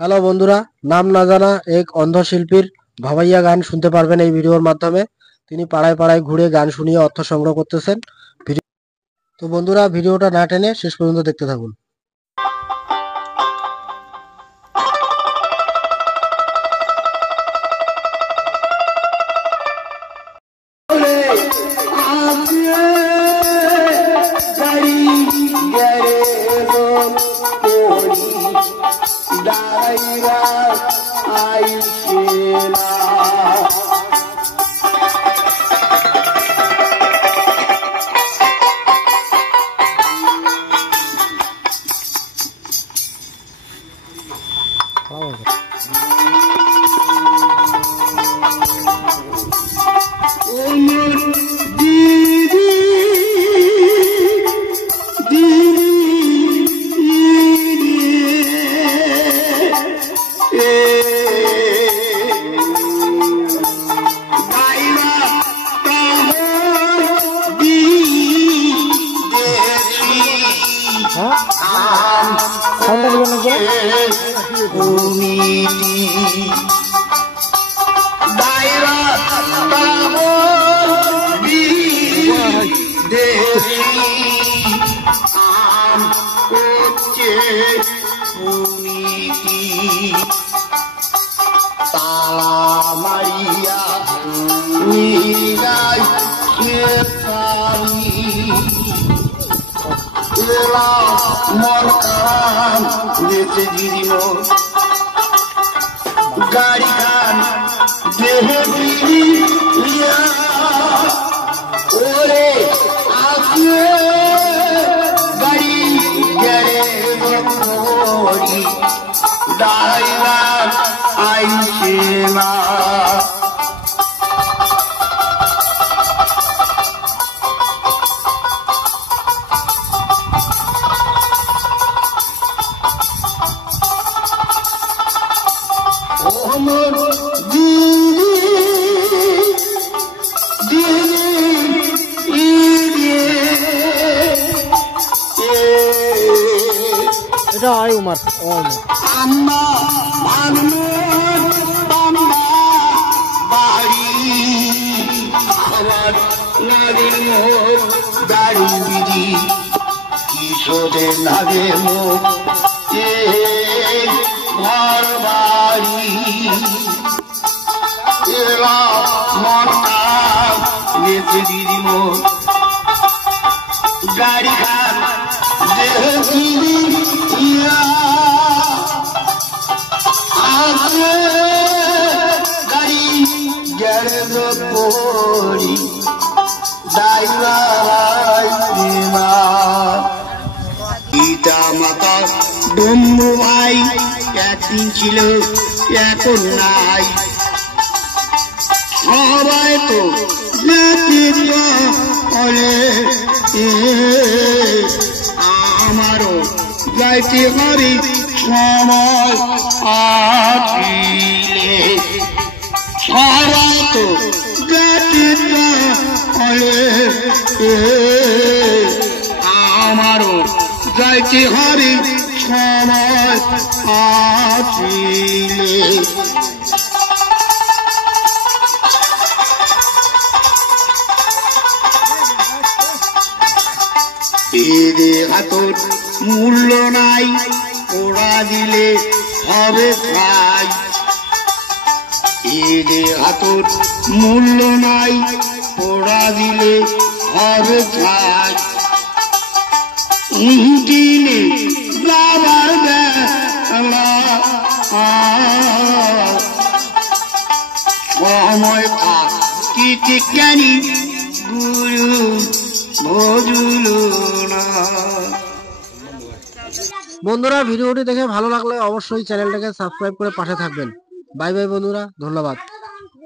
Hello বন্ধুরা, নাম না জানা এক অন্ধ শিল্পীর ভাবাইয়া গান শুনতে পারবেন এই ভিডিওর মাধ্যমে। তিনি পাড়ায় পাড়ায় ঘুরে গান শুনিয়ে অর্থ সংগ্রহ করতেছেন। তো বন্ধুরা, ভিডিওটা না টেনে শেষ পর্যন্ত দেখতে থাকুন। गाड़ी खान ओरे गाड़ी गरे ड्राइवर आई सेना नागे मो घर बाड़ी मन दीदी मो गाड़ी खान गाड़ी गड़ी পিতা মাতা ব্রহ্ম ভাই একদিন ছিল এখন নাই, সবাই তো আমারও যাইতে পারি সময় আসিলে, সবাই তো আমারও যাইতে হবে সময় আসিলে। এদে হাতর মূল্য নাই, পোড়া দিলে হবে খাই। এদে হাতর মূল্য নাই, পোড়া দিলে হবে খাই। দিনে যাবার বেলা সময় থাকিতে জ্ঞানী গুরু বুঝল না। বন্ধুরা, ভিডিওটি দেখে ভালো লাগলে অবশ্যই চ্যানেলটাকে সাবস্ক্রাইব করে পাশে থাকবেন। বাই বাই বন্ধুরা, ধন্যবাদ।